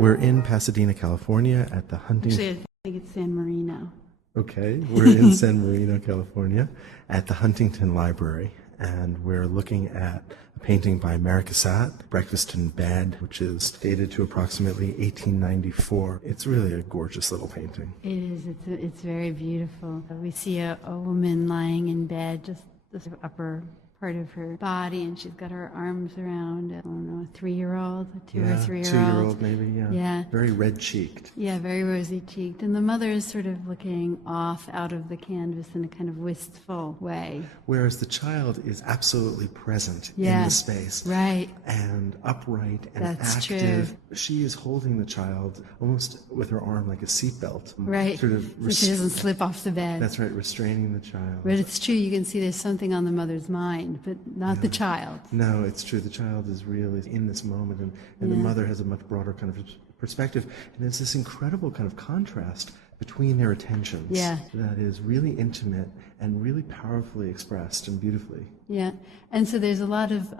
We're in Pasadena, California at the Huntington... Actually, I think it's San Marino. Okay, we're in San Marino, California at the Huntington Library, and we're looking at a painting by Cassatt, Breakfast in Bed, which is dated to approximately 1894. It's really a gorgeous little painting. It is. It's very beautiful. We see a woman lying in bed, just the upper part of her body, and she's got her arms around, I don't know, a 3-year-old, a 2 or 3-year-old. 2-year-old maybe, yeah. Yeah. Very red-cheeked. Yeah, very rosy-cheeked. And the mother is sort of looking off out of the canvas in a kind of wistful way. Whereas the child is absolutely present in the space. Right. And upright and That's active. True. She is holding the child almost with her arm like a seatbelt. Right. Sort of so she doesn't slip off the bed. That's right, restraining the child. But it's true, you can see there's something on the mother's mind, but not the child. No, it's true. The child is really in this moment, and the mother has a much broader kind of perspective. And there's this incredible kind of contrast between their attentions that is really intimate and really powerfully expressed and beautifully. Yeah, and so there's a lot of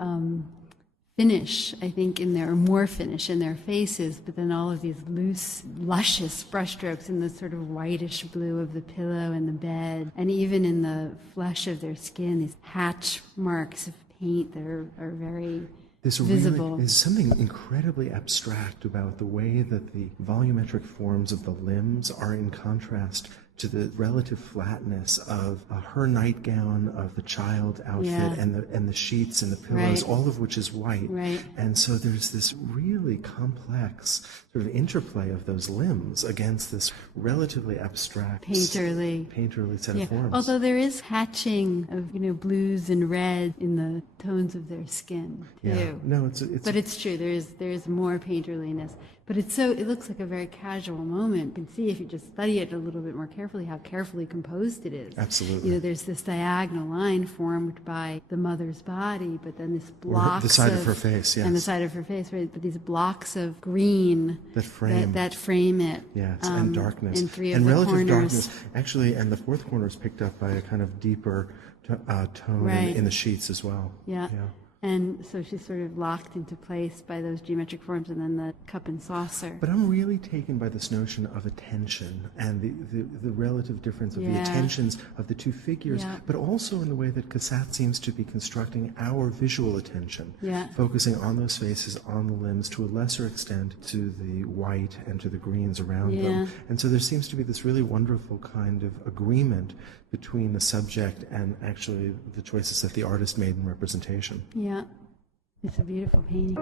finish, I think, in there, or more finish in their faces, but then all of these loose, luscious brushstrokes in the sort of whitish blue of the pillow and the bed, and even in the flesh of their skin, these hatch marks of paint that are very visible. There's something incredibly abstract about the way that the volumetric forms of the limbs are in contrast to the relative flatness of her nightgown, of the child outfit, and the sheets and the pillows, all of which is white. Right. And so there's this really complex sort of interplay of those limbs against this relatively abstract, painterly set of forms. Although there is hatching of blues and red in the tones of their skin too. Yeah. No, but it's true. There is more painterliness. But it looks like a very casual moment. You can see if you just study it a little bit more carefully how carefully composed it is. Absolutely. There's this diagonal line formed by the mother's body, but then this blocks the side of her face, yes. And the side of her face, right? But these blocks of green that frame it. Yes, and darkness. In three and of the relative corners. Darkness. Actually, and the fourth corner is picked up by a kind of deeper tone in the sheets as well. Yeah. And so she's sort of locked into place by those geometric forms, and then the cup and saucer. But I'm really taken by this notion of attention and the relative difference of the attentions of the two figures, but also in the way that Cassatt seems to be constructing our visual attention, focusing on those faces, on the limbs, to a lesser extent to the white and to the greens around them. And so there seems to be this really wonderful kind of agreement between the subject and actually the choices that the artist made in representation. Yeah, it's a beautiful painting.